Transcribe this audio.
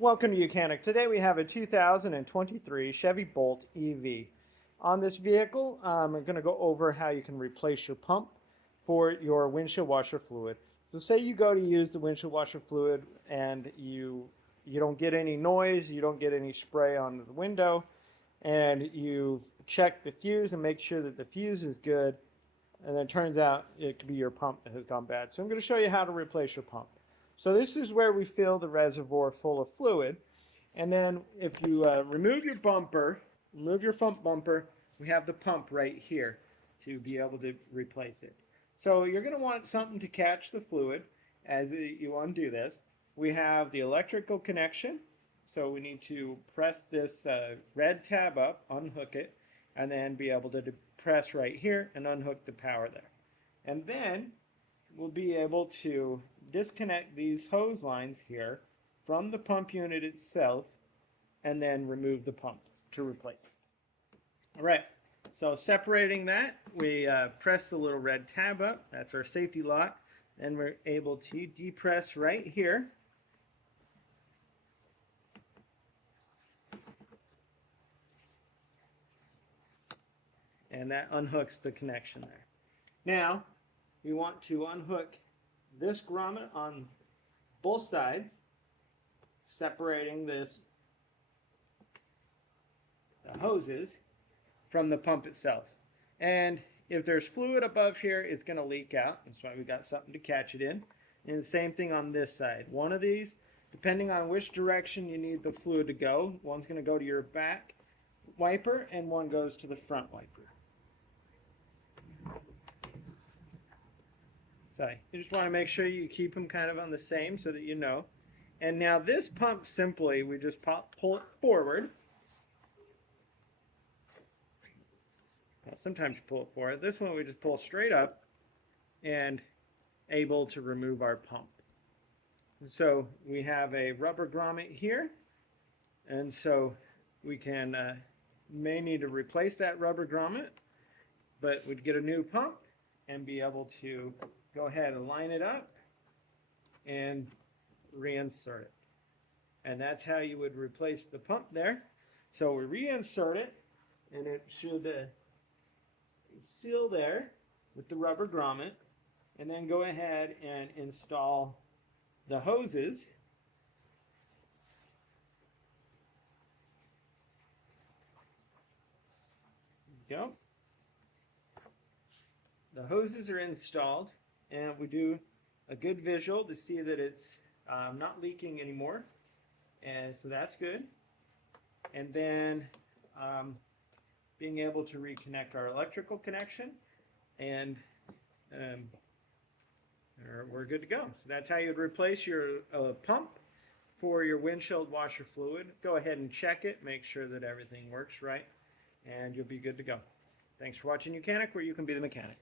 Welcome to Mechanic. Today we have a 2023 Chevy Bolt EUV. On this vehicle, I'm going to go over how you can replace your pump for your windshield washer fluid. So say you go to use the windshield washer fluid and you don't get any noise, you don't get any spray on the window, and you've checked the fuse and make sure that the fuse is good, and then it turns out it could be your pump that has gone bad. So I'm going to show you how to replace your pump. So this is where we fill the reservoir full of fluid. And then if you remove your bumper, remove your front bumper, we have the pump right here to be able to replace it. So you're going to want something to catch the fluid as you undo this. We have the electrical connection. So we need to press this red tab up, unhook it, and then be able to press right here and unhook the power there. And then we'll be able to disconnect these hose lines here from the pump unit itself and then remove the pump to replace it. All right, so separating that, we press the little red tab up. That's our safety lock. Then we're able to depress right here. And that unhooks the connection there. Now, we want to unhook this grommet on both sides, separating the hoses from the pump itself. And if there's fluid above here, it's going to leak out. That's why we got something to catch it in. And the same thing on this side. One of these, depending on which direction you need the fluid to go, one's going to go to your back wiper and one goes to the front wiper. So you just want to make sure you keep them kind of on the same so that you know. And now this pump, simply, we just pull it forward. Well, sometimes you pull it forward. This one we just pull straight up and able to remove our pump. So we have a rubber grommet here. And so we can, may need to replace that rubber grommet, but we'd get a new pump and be able to go ahead and line it up and reinsert it. And that's how you would replace the pump there. So we reinsert it, and it should seal there with the rubber grommet, and then go ahead and install the hoses. There you go. The hoses are installed, and we do a good visual to see that it's not leaking anymore, and so that's good. And then being able to reconnect our electrical connection, and we're good to go. So that's how you'd replace your pump for your windshield washer fluid. Go ahead and check it, make sure that everything works right, and you'll be good to go. Thanks for watching Mechanic, where you can be the mechanic.